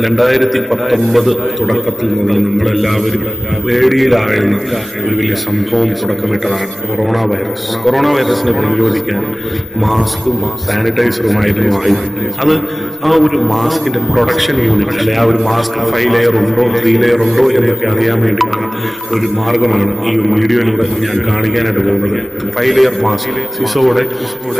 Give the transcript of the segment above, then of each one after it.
2019 തുടക്കത്തിൽ മുതൽ നമ്മളെല്ലാവരും പേടിയിലായിരുന്ന ഒരു വലിയ സംഭവം തുടക്കമിട്ടതാണ് കൊറോണ വൈറസിനെ പ്രതിരോധിക്കാൻ മാസ്കും സാനിറ്റൈസറുമായിരുന്നു ആയുധം. അത് ആ ഒരു മാസ്കിന്റെ പ്രൊഡക്ഷൻ യൂണിറ്റ് അല്ലെ ആ ഒരു മാസ്ക് 5 ലെയർ ഉണ്ടോ 3 ലെയർ ഉണ്ടോ എന്നൊക്കെ അറിയാൻ വേണ്ടിയിട്ടുള്ള ഒരു മാർഗമാണ് ഈ ഒരു വീഡിയോയിലൂടെ ഞാൻ കാണിക്കാനായിട്ട് പോകുന്നത്. 5 ലെയർ മാസ്ക്, സിസോയുടെ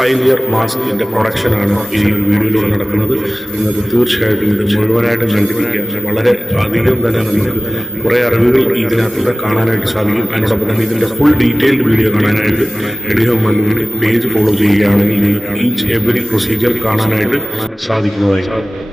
5 ലെയർ മാസ്കിന്റെ പ്രൊഡക്ഷനാണ് ഈ ഒരു വീഡിയോയിലൂടെ നടക്കുന്നത്. നിങ്ങൾക്ക് തീർച്ചയായിട്ടും ഇത് മുഴുവനായിട്ട് കണ്ടിരിക്കുക. വളരെ അധികം തന്നെ നമുക്ക് കുറേ അറിവുകൾ ഇതിനകത്തൂടെ കാണാനായിട്ട് സാധിക്കും. അതിനോടൊപ്പം തന്നെ ഇതിൻ്റെ ഫുൾ ഡീറ്റെയിൽഡ് വീഡിയോ കാണാനായിട്ട് എഡിഹോ മല്ലൂരിൻ്റെ പേജ് ഫോളോ ചെയ്യുകയാണെങ്കിൽ നിങ്ങൾക്ക് ഈച്ച് എവറി പ്രൊസീജിയർ കാണാനായിട്ട് സാധിക്കുന്നതായിരിക്കും.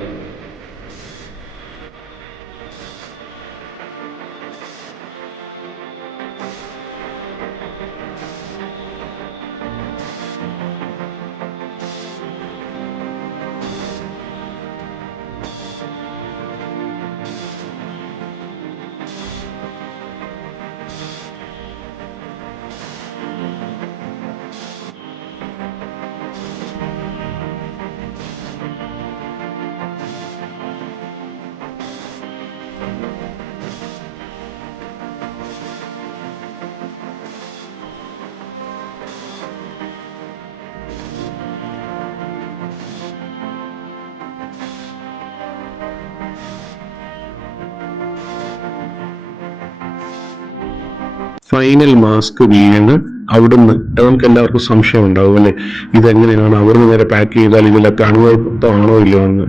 ഫൈനൽ മാസ്ക് വീണ് അവിടുന്ന് നമുക്ക് എല്ലാവർക്കും സംശയം ഉണ്ടാവും അല്ലെ, ഇതെങ്ങനെയാണ് അവിടുന്ന് നേരെ പാക്ക് ചെയ്താൽ ഇതിലൊക്കെ അണുവൃത്തമാണോ ഇല്ലയോ എന്ന്.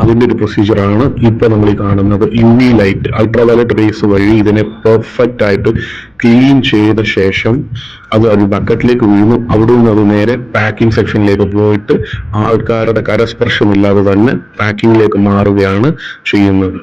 അതിന്റെ ഒരു പ്രൊസീജിയറാണ് ഇപ്പൊ നമ്മൾ ഈ കാണുന്നത്. UV ലൈറ്റ്, അൾട്രാവയലറ്റ് റേസ് വഴി ഇതിനെ പെർഫെക്റ്റ് ആയിട്ട് ക്ലീൻ ചെയ്ത ശേഷം അത് ബക്കറ്റിലേക്ക് വീണു. അവിടെ നിന്ന് അത് നേരെ പാക്കിംഗ് സെക്ഷനിലേക്ക് പോയിട്ട് ആൾക്കാരുടെ കരസ്പർശമില്ലാതെ തന്നെ പാക്കിങ്ങിലേക്ക് മാറുകയാണ് ചെയ്യുന്നത്.